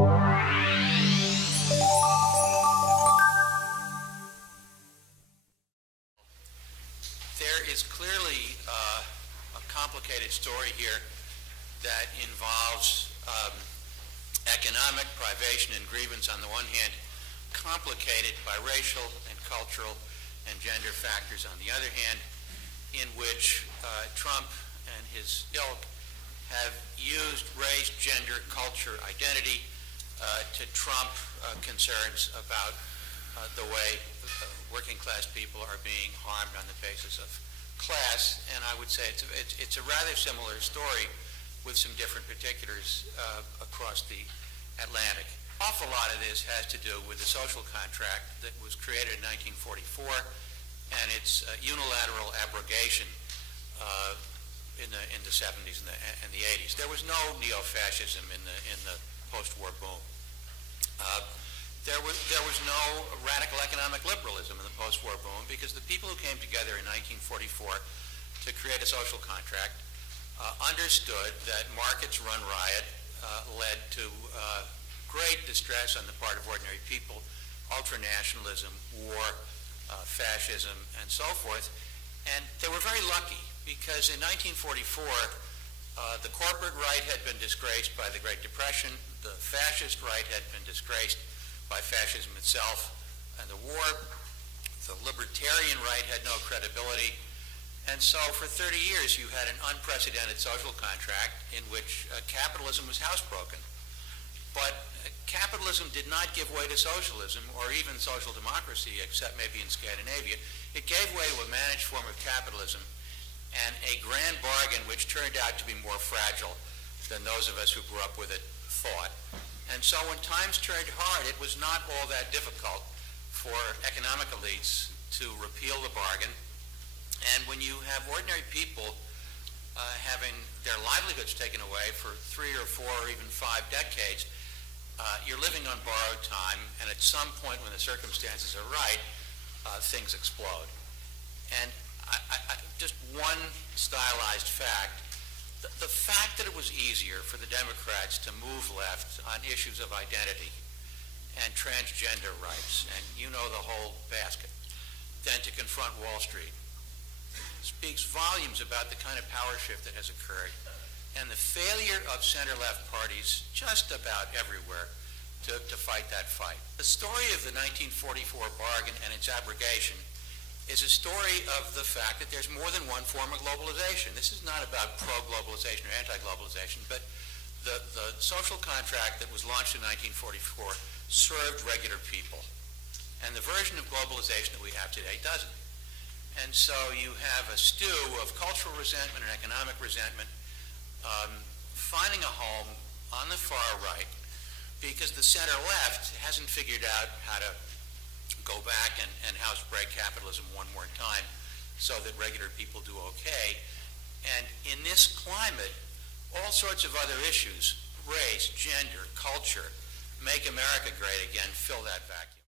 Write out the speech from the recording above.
There is clearly a complicated story here that involves economic privation and grievance on the one hand, complicated by racial and cultural and gender factors on the other hand, in which Trump and his ilk have used race, gender, culture, identity to trump concerns about the way working class people are being harmed on the basis of class. And I would say it's a rather similar story with some different particulars across the Atlantic. An awful lot of this has to do with the social contract that was created in 1944 and its unilateral abrogation in the 70s and the 80s. There was no neo-fascism in the post-war boom. There was no radical economic liberalism in the post-war boom because the people who came together in 1944 to create a social contract understood that markets run riot led to great distress on the part of ordinary people, ultranationalism, war, fascism, and so forth. And they were very lucky because in 1944, the corporate right had been disgraced by the Great Depression, the fascist right had been disgraced by fascism itself and the war, the libertarian right had no credibility, and so for 30 years you had an unprecedented social contract in which capitalism was housebroken. But capitalism did not give way to socialism or even social democracy, except maybe in Scandinavia. It gave way to a managed form of capitalism and a grand bargain which turned out to be more fragile than those of us who grew up with it thought. And so when times turned hard, it was not all that difficult for economic elites to repeal the bargain. And when you have ordinary people having their livelihoods taken away for 3 or 4 or even 5 decades, you're living on borrowed time, and at some point when the circumstances are right, things explode. And just one stylized fact, the fact that it was easier for the Democrats to move left on issues of identity and transgender rights, and you know the whole basket, than to confront Wall Street, speaks volumes about the kind of power shift that has occurred and the failure of center-left parties just about everywhere to fight that fight. The story of the 1944 bargain and its abrogation is a story of the fact that there's more than one form of globalization. This is not about pro-globalization or anti-globalization, but the social contract that was launched in 1944 served regular people. And the version of globalization that we have today doesn't. And so you have a stew of cultural resentment and economic resentment finding a home on the far right because the center left hasn't figured out how to go back and housebreak capitalism one more time so that regular people do okay. And in this climate, all sorts of other issues, race, gender, culture, make America great again, fill that vacuum.